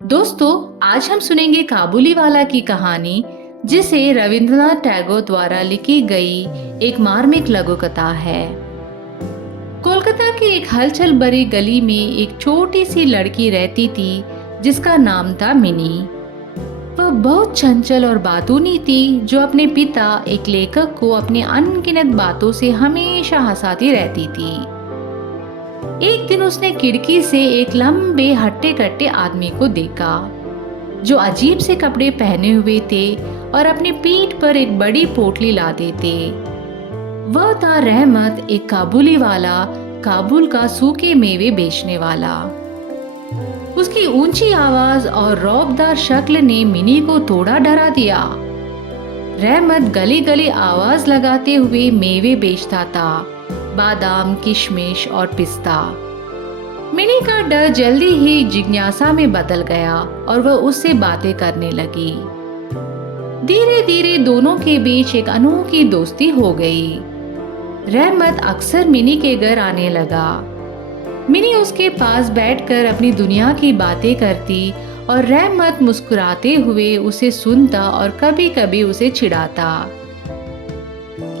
दोस्तों, आज हम सुनेंगे काबुली वाला की कहानी, जिसे रविंद्रनाथ टैगोर द्वारा लिखी गई एक मार्मिक लघु कथा है। कोलकाता की एक हलचल भरी गली में एक छोटी सी लड़की रहती थी जिसका नाम था मिनी। वह बहुत चंचल और बातूनी थी, जो अपने पिता एक लेखक को अपनी अनगिनत बातों से हमेशा हंसाती रहती थी। एक दिन उसने खिड़की से एक लंबे हट्टे कट्टे आदमी को देखा, जो अजीब से कपड़े पहने हुए थे और अपनी पीठ पर एक बड़ी पोटली लादे थे। वह था रहमत, एक काबुली वाला, काबुल का सूखे मेवे बेचने वाला। उसकी ऊंची आवाज और रौबदार शक्ल ने मिनी को थोड़ा डरा दिया। रहमत गली गली आवाज लगाते हुए मेवे बेचता था, बादाम, किशमिश और पिस्ता। मिनी का डर जल्दी ही जिज्ञासा में बदल गया और वह उससे बातें करने लगी। धीरे धीरे दोनों के बीच एक अनोखी दोस्ती हो गई। रहमत अक्सर मिनी के घर आने लगा। मिनी उसके पास बैठकर अपनी दुनिया की बातें करती और रहमत मुस्कुराते हुए उसे सुनता और कभी कभी उसे चिढ़ाता।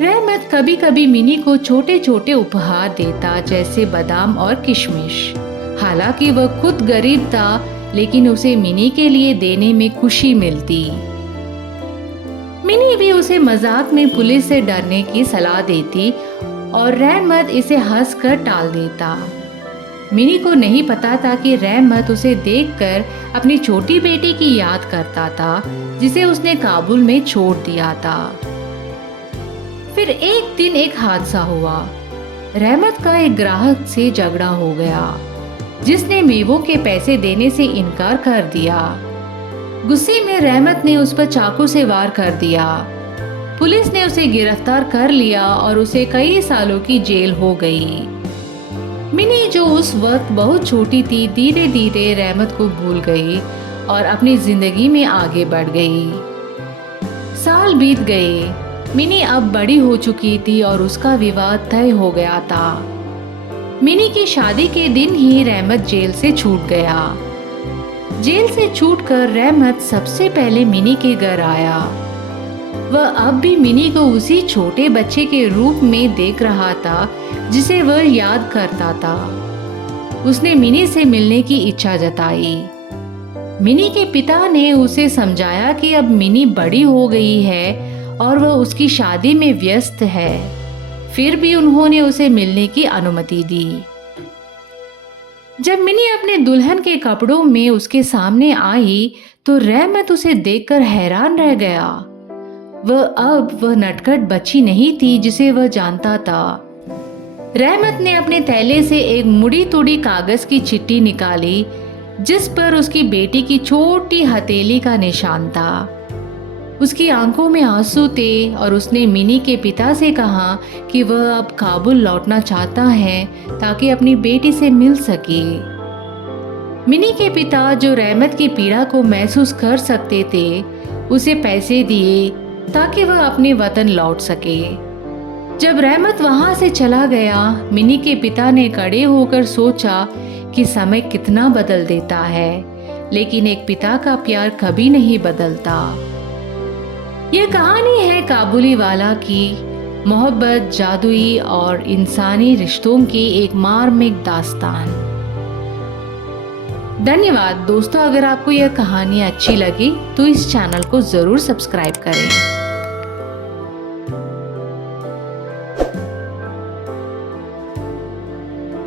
रहमत कभी कभी मिनी को छोटे छोटे उपहार देता, जैसे बादाम और किशमिश। हालांकि वह खुद गरीब था, लेकिन उसे मिनी के लिए देने में खुशी मिलती। मिनी भी उसे मजाक में पुलिस से डरने की सलाह देती और रहमत इसे हंसकर टाल देता। मिनी को नहीं पता था कि रहमत उसे देखकर अपनी छोटी बेटी की याद करता था, जिसे उसने काबुल में छोड़ दिया था। फिर एक दिन एक हादसा हुआ। रहमत का एक ग्राहक से झगड़ा हो गया, जिसने मेवों के पैसे देने से इनकार कर दिया। गुस्से में रहमत ने उस पर चाकू से वार कर दिया। पुलिस ने उसे गिरफ्तार कर लिया और उसे कई सालों की जेल हो गई। मिनी, जो उस वक्त बहुत छोटी थी, धीरे धीरे रहमत को भूल गई और अपनी जिंदगी में आगे बढ़ गई। साल बीत गए। मिनी अब बड़ी हो चुकी थी और उसका विवाह तय हो गया था। मिनी की शादी के दिन ही रहमत जेल से छूट गया। जेल से छूटकर रहमत सबसे पहले मिनी के घर आया। वह अब भी मिनी को उसी छोटे बच्चे के रूप में देख रहा था, जिसे वह याद करता था। उसने मिनी से मिलने की इच्छा जताई। मिनी के पिता ने उसे समझाया कि अब मिनी बड़ी हो गई है और वह उसकी शादी में व्यस्त है। फिर भी उन्होंने उसे मिलने की अनुमति दी। जब मिनी अपने दुल्हन के कपड़ों में उसके सामने आई, तो रहमत उसे देखकर हैरान रह गया। वह नटखट बच्ची नहीं थी जिसे वह जानता था। रहमत ने अपने थैले से एक मुड़ी तुड़ी कागज की चिट्ठी निकाली, जिस पर उसकी बेटी की छोटी हथेली का निशान था। उसकी आंखों में आंसू थे और उसने मिनी के पिता से कहा कि वह अब काबुल लौटना चाहता है, ताकि अपनी बेटी से मिल सके। मिनी के पिता, जो रहमत की पीड़ा को महसूस कर सकते थे, उसे पैसे दिए ताकि वह अपने वतन लौट सके। जब रहमत वहां से चला गया, मिनी के पिता ने खड़े होकर सोचा कि समय कितना बदल देता है, लेकिन एक पिता का प्यार कभी नहीं बदलता। यह कहानी है काबुली वाला की, मोहब्बत, जादुई और इंसानी रिश्तों की एक मार्मिक दास्तान। धन्यवाद दोस्तों। अगर आपको यह कहानी अच्छी लगी तो इस चैनल को जरूर सब्सक्राइब करें।